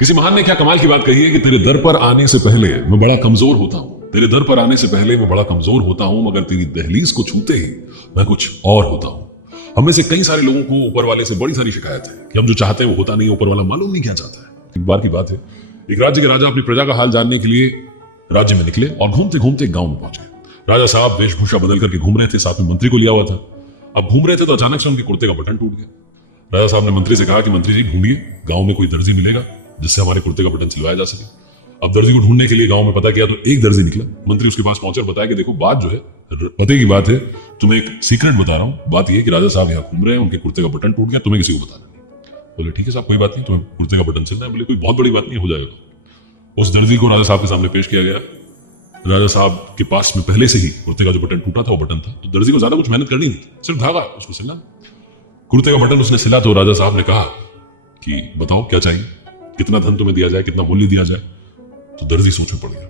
किसी महान ने क्या कमाल की बात कही है कि तेरे दर पर आने से पहले मैं बड़ा कमजोर होता हूं, तेरे दर पर आने से पहले मैं बड़ा कमजोर होता हूं, मगर तेरी दहलीज को छूते ही मैं कुछ और होता हूं। हम में से कई सारे लोगों को ऊपर वाले से बड़ी सारी शिकायत है कि हम जो चाहते हैं वो होता नहीं, ऊपर वाला मालूम नहीं क्या चाहता है। एक बार की बात है, एक राज्य के राजा अपनी प्रजा का हाल जानने के लिए राज्य में निकले और घूमते घूमते एक गांव में पहुंचे। राजा साहब वेशभूषा बदल करके घूम रहे थे, साथ में मंत्री को लिया हुआ था। अब घूम रहे थे तो अचानक से उनके कुर्ते का बटन टूट गया। राजा साहब ने मंत्री से कहा कि मंत्री जी घूमिए, गांव में कोई दर्जी मिलेगा जिससे हमारे कुर्ते का बटन सिलवाया जा सके। अब दर्जी को ढूंढने के लिए गांव में पता किया तो एक दर्जी निकला। मंत्री उसके पास पहुंचे और बताया कि देखो बात जो है पते की बात है, तुम्हें एक सीक्रेट बता रहा हूं। बात यह कि राजा साहब यहाँ घूम रहे हैं, उनके कुर्ते का बटन टूट गया, तुम्हें किसी को बताना नहीं। बोले ठीक है साहब, कोई बात नहीं, तुम्हें कुर्ते का बटन सिलना है। बोले कोई बहुत बड़ी बात नहीं, हो जाएगा। उस दर्जी को राजा साहब के सामने पेश किया गया। राजा साहब के पास में पहले से ही कुर्ते का जो बटन टूटा था वो बटन था, तो दर्जी को ज्यादा कुछ मेहनत करनी नहीं, सिर्फ धागा उसको सिलना। कुर्ते का बटन उसने सिला तो राजा साहब ने कहा कि बताओ क्या चाहिए, कितना धन तुम्हें दिया जाए, कितना मूल्य दिया जाए। तो दर्जी सोच में पड़ गया।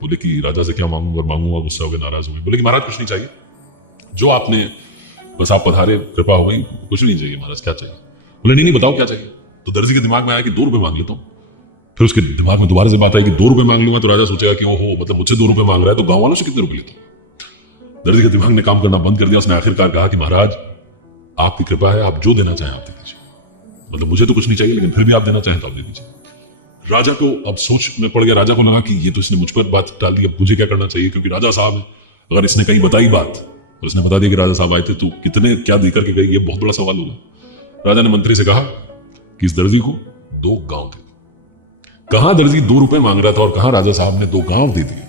बोले कि राजा से क्या मांगूंगा, मांगूंगा, गुस्सा हो गया, नाराज हो गए। बोले कि महाराज कुछ नहीं चाहिए, जो आपने बस आप पधारे, कृपा हो गई, कुछ नहीं चाहिए महाराज, क्या चाहिए। बोले नहीं नहीं बताओ क्या चाहिए। तो दर्जी के दिमाग में आया कि 2 रुपए मांग लेता हूँ। फिर उसके दिमाग में दोबारा से बात आई कि 2 रुपए मांग लूंगा तो राजा सोचेगा कि ओहो मतलब मुझसे 2 रुपए मांग रहा है तो गांव वालों से कितने रुपए लेता हूँ। दर्जी के दिमाग ने काम करना बंद कर दिया। उसने आखिरकार कहा कि महाराज आपकी कृपा है, आप जो देना चाहें आप दे दीजिए, मतलब मुझे तो कुछ नहीं चाहिए लेकिन फिर भी आप देना चाहें तो आप दे दीजिए। राजा को अब सोच में पड़ गया। राजा को लगा कि ये तो इसने मुझ पर बात डाल दी, अब मुझे क्या करना चाहिए, क्योंकि राजा साहब है। अगर इसने कहीं बताई बात और इसने बता दिया कि राजा साहब आए थे तो कितने क्या देकर के गए, ये बहुत बड़ा सवाल होगा। राजा ने मंत्री से कहा कि इस दर्जी को 2 गांव दे दो। कहां दर्जी 2 रुपए मांग रहा था और कहां राजा साहब ने 2 गांव दे दिए।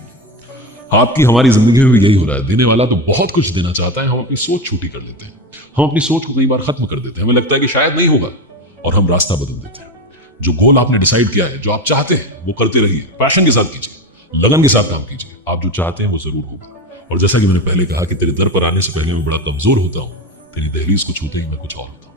आपकी हमारी जिंदगी में भी यही हो रहा है। देने वाला तो बहुत कुछ देना चाहता है, हम अपनी सोच छोटी कर लेते हैं, हम अपनी सोच को कई बार खत्म कर देते हैं। हमें लगता है कि शायद नहीं होगा और हम रास्ता बदल देते हैं। जो गोल आपने डिसाइड किया है, जो आप चाहते हैं वो करते रहिए, पैशन के साथ कीजिए, लगन के साथ काम कीजिए। आप जो चाहते हैं वो जरूर होगा। और जैसा कि मैंने पहले कहा कि तेरे दर पर आने से पहले मैं बड़ा कमजोर होता हूं, तेरी दहलीज को छूते ही मैं कुछ और होता हूं।